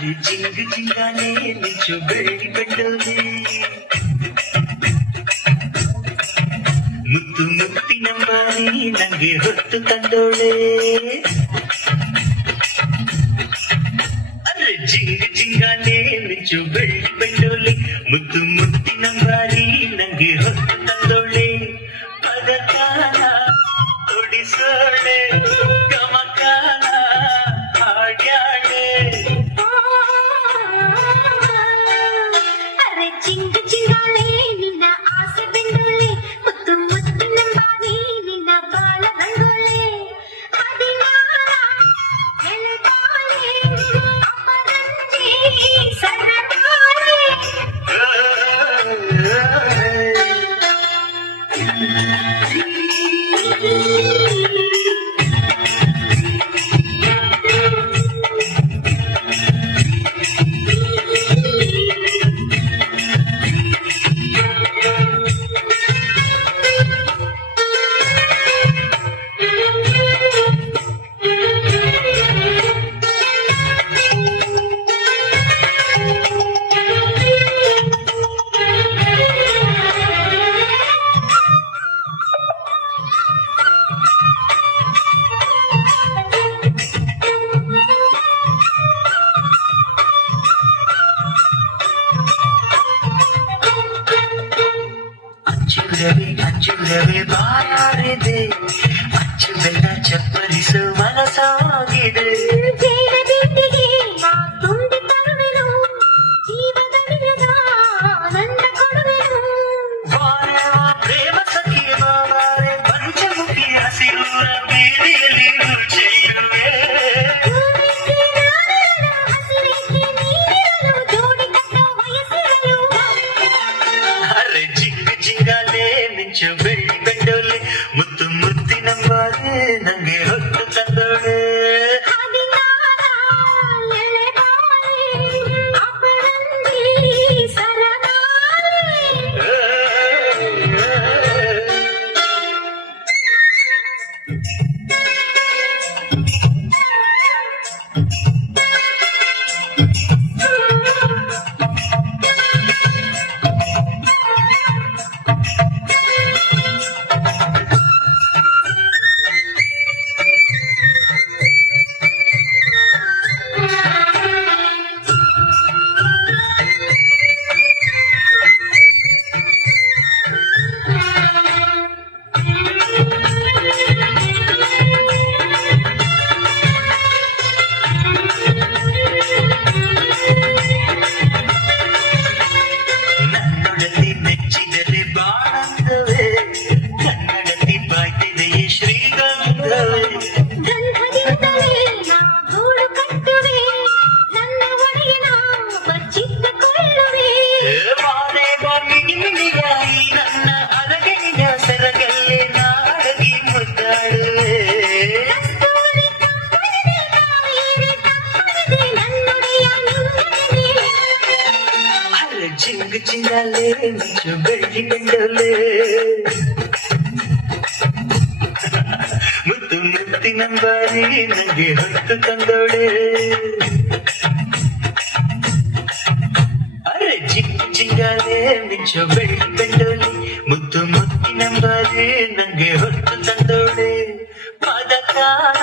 ಜಿಂಗ ಜಿಂಗಾನೆ ಮಿಂಚು ಬೆಳ್ಳಿ ಬೆಂಡೋಲೆ ಮುತ್ತು ಮುತ್ತಿನಂಬಾರಿ ನಂಗೆ ಹೊತ್ತು ತಂದೋಳೆ ಅರೆ ಜಿಂಗ ಜಿಂಗಾನೆ ಮಿಂಚು ಬೆಳ್ಳಿ ಬೆಂಡೋಲೆ ಮುತ್ತು ಮುತ್ತಿನಂಬಾರಿ ನಂಗೆ ಹೊತ್ತು ತಂದೋಳೆ ಪದಕಾಲ ತೊಡಿಸೋಳೆ ಗಮಕಾಲ ಹಾಡ್ಯಾಳೆ ಅರೆ ಚಿಂಗ ಚಿಂಗಾಳೆ ನಿನ್ನ ಆಸೆ ಬೆಂಡೋಳೆ ಮುತ್ತು ಮುತ್ತಿನ ಬಾರಿ ನಿನ್ನ ಬಾಳ ರಂಗೋಳೆ ಹದಿನಾರ ಎಳೆದಾಳೆ ಅಪರಂಜಿ ಸರದಾಳೆ ಅಂಚುರವೇ ಬಾಯಾರಿದೆ ಅಚ್ಚು ಬೆಲ್ಲ ಚಪ್ಪಲಿಸು ಮನಸಾಗಿದೆ ಜೀವದಿಂದಿಗೆ ನಾ ತುಂಬಿ ತರುವೆನು ಜೀವದಡಿಯದ ನನ್ನ ಕೊಡುವೆನು ಬಾರವ ಪ್ರೇಮ ಸಖಿ ಬಾರೆ ಪಂಚಮುಖಿ ಹಸಿರೂರ ಬೀದಿಯಲ್ಲಿ ಚೆಲ್ಲುವೆ ಹಸಿರಿಗೆ ನೀರಿರಲು ಜೋಡಿ ಕಟ್ಟೋ ವಯಸ್ಸಿರಲು ಅರೆ ಜಿಂಗ ಜಿಂಗಾಲೆ ಮಿಂಚು ಬೆಳ್ಳಿ ಬೆಂಡೋಲೆ ಮುತ್ತು ಮುತ್ತಿನಂಬಾರೆ ನಂಗೆ ಹೊತ್ತು ತಂದೋಳೆ ಹದಿನಾರ ಎಳೆದಾಳೆ ಅಪರಂಜಿ ಸರದಾಳೆ ನನ್ನೊಡತಿ ಮೆಚ್ಚಿದರೆ ಬಾಳಂದವೇ ಕನ್ನಡತಿ ಬಾಯ್ತಿದೆಯೇ ಶ್ರೀಗಂಧವೇ ಗಂಧದಿಂದಲೇ ನಾ ಗೂಡು ಕಟ್ಟುವೆ ನನ್ನ ಒಡೆಯನ ಬಚ್ಚಿಟ್ಟುಕೊಳ್ಳುವೆ ಬಾರೆ ಬಾಗಿನಿ ಮಿನಿಗಾಯಿ ನನ್ನ ಅರಗಿನ ಸೆರಗಲ್ಲೇ ನಾಡಗಿ ಮುದ್ದಾಡುವೆ ಕಸ್ತೂರಿ ಕಪ್ಪಳಿದೆ ಕಾವೇರಿ ಕಪ್ಪಳಿದೆ ನನ್ನೊಡೆಯ ನಿನ್ನನೆ ಅರೆ ಜಿಂಗ ಜಿಂಗಾಲೆ ಮಿಂಚು ಬೆಳ್ಳಿ ಬೆಂಡೋಲೆ ಮುತ್ತು ಮುತ್ತಿನಂಬಾರಿ ನಂಗೆ ಹೊತ್ತು ತಂದೋಳೆ ಅರೆ ಜಿಂಗ ಜಿಂಗಾಲೆ ಮಿಂಚು ಬೆಳ್ಳಿ ಬೆಂಡೋಲೆ ಮುತ್ತು ಮುತ್ತಿನಂಬಾರಿ ನಂಗೆ ಹೊತ್ತು ತಂದೋಳೆ ಪದಕಾಲ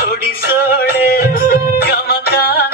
ತೊಡಿಸೋಳೆ ಗಮಕಾಲ